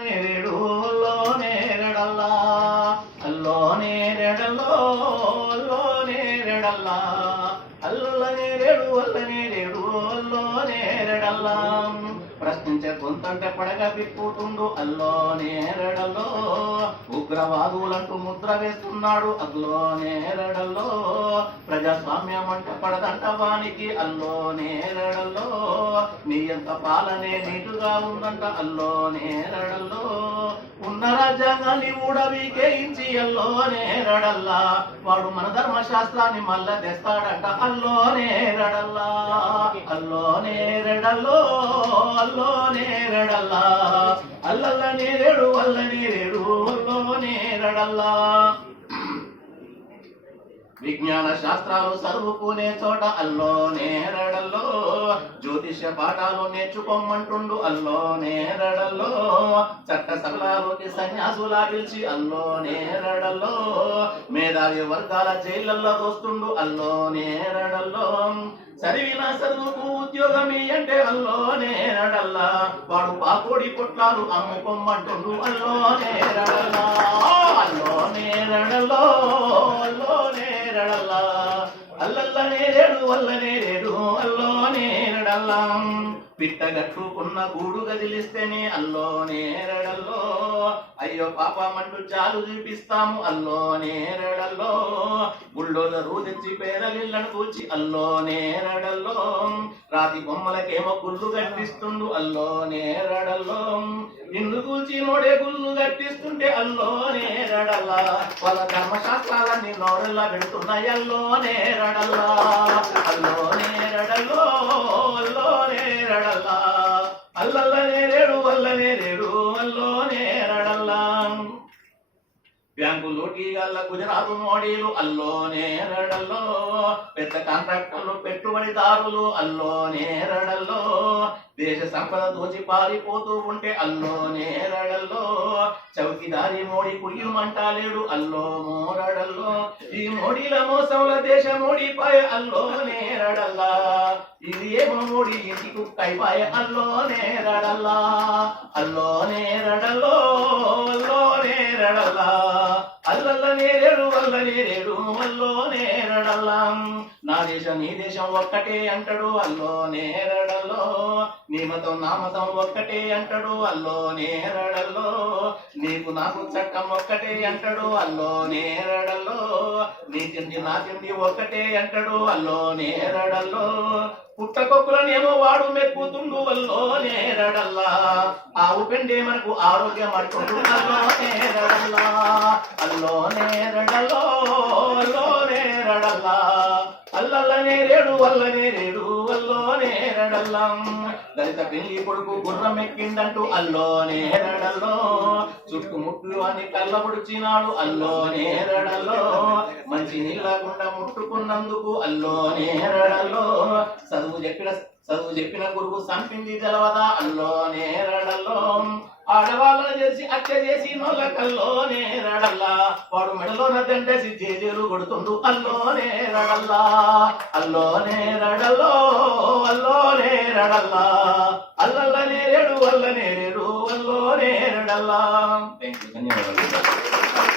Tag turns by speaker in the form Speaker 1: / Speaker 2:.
Speaker 1: నేరేడు నేరడల్లా అల్లో నేరెడల్లో అల్లో నేరెడల్లా అల్ల నేరేడు అల్ల నేరేడు అల్లో నేరెడల్లా ప్రశ్నించే గొంతంటే పడగ విప్పుతుండు అల్లో నేరడల్లో ఉగ్రవాదులంటూ ముద్ర వేస్తున్నాడు అల్లో నేరడల్లో ప్రజాస్వామ్యం అంట పడదంట వానికి అల్లో నేరడల్లో నీ ఎంత పాలనే నీటుగా ఉందంట. అల్లో నేరడల్లో ఉన్న రాజ్యాంగాన్ని ఊడవికేయించి అల్లో నేరడల్లా. వాడు మన ధర్మశాస్త్రాన్ని మళ్ళా తెస్తాడంట అల్లో నేరడల్లా. అల్లో నేరడల్లో అల్లో నేరడల్లా. అల్లల్ల నేరేడు అల్ల నేరేడు అల్లో నేరడల్లా. విజ్ఞాన శాస్త్రాలు చదువుకునే చోట అల్లో నేరడల్లో జ్యోతిష్య పాఠాలు నేర్చుకోమంటుండు అల్లో నేరడల్లో చట్ట సభలలోకి సన్యాసులా పిలిచి అల్లో నేరడల్లో మేధావి వర్గాల జైళ్ళల్లో దోస్తుండు అల్లో నేరడల్లో. చదివిన చదువుకు ఉద్యోగమి అంటే అల్లో నేరడల్లా వాడు పాకోడి పొట్లాలు అమ్ముకోమంటుండు అల్లో నేరడల్లా. అల్లో నే నేరేడు వల్ల అల్లో నేరడల్లాం. పిట్టగట్టుకున్న గూడు కదిలిస్తేనే అల్లో నేరడల్లో. అయ్యో పాపమంటూ చాలు చూపిస్తాము అల్లో నేరడల్లో. గుళ్ళోదరు తెచ్చి పేరలిళ్ళను కూచి అల్లో నేరడల్లో. రాతి బొమ్మలకేమో గుళ్ళు కట్టిస్తుండు అల్లో నేరడల్లో. నిన్ను కూచి నోడే గుళ్ళు కట్టిస్తుంటే అల్లో నేరడల్లా వాళ్ళ ధర్మశాస్త్రాలన్నీ నోరెల్లా పెడుతున్నాయల్లో నేరడల్లా. అల్లో నేరడల్లో అల్లో నేరడల్లా. అల్లల్ల నేరేడు వల్ల నేరేడు అల్లో నేరడల్లా. బ్యాంకులు లూటీగల్ల గుజరాతు మోడీలు అల్లో నేరడల్లో పెద్ద కాంట్రాక్టర్లు పెట్టుబడిదారులు అల్లో నేరడల్లో దేశ సంపద దోచి పారిపోతూ ఉంటే అల్లో నేరడల్లో చౌకీదారి మోడీ కుయ్యమంటాలేడు అల్లో మోరడల్లో. ఈ మోడీల మోసంల దేశ మోడీపాయ అల్లో నేరడల్లా. ఇది ఏమో మోడీ ఇంటి కుక్కైపాయ అల్లో నేరడల్లా. అల్లో నేరడల్లో అల్లో నేరడల్లా. నేరేడు వల్ల నేరేడు అల్లో నేరడల్లా. నా దేశం నీ దేశం ఒక్కటే అంటాడు అల్లో నేరడల్లో. నీ మతం నా మతం ఒక్కటే అంటాడు అల్లో నేరడల్లో. నీకు నాకు చట్టం ఒక్కటే అంటాడు అల్లో నేరడల్లో. నీ తిండి నా తిండి ఒక్కటే అంటాడు అల్లో నేరడల్లో. పుట్టకొక్కులనేమో వాడు మెక్కుతుండు అల్లో నేరడల్లా. ఆవు పెండే మనకు ఆరోగ్యం అంటుండు అల్లో నేరడల్లా అల్లో నేరడల్లో. నేరడల్లా అల్లల్ల నేరేడు వల్ల నేరేడు అల్లో నేరడల్లం. దళిత పెళ్ళి కొడుకు గుర్రం ఎక్కిందంటూ అల్లో నేరడల్లో. చుట్టుముట్లు అని కళ్ళబుడిచినాడు అల్లో నేరడల్లో. నీళ్ళకుండా ముట్టుకున్నందుకు అల్లో నేరడల్లో. చదువు చెప్పిన చదువు చెప్పిన గురువు సంపింది తెలవదా? అల్లో నేరడల్లో. ఆడవాళ్ళని చేసి హత్య చేసి నోళ్ళ కల్లో నేరడల్లా. వాడు మెడలోన దండసి జేజేలు కొడుతుండు. అల్లో నేరడల్లా. అల్లో నేరడల్లో అల్లో నేరడల్లా. అల్లల్ల నేరేడు వల్ల నేరేడు అల్లో నేరడల్లా. థ్యాంక్ యూ ధన్యవాదాలు.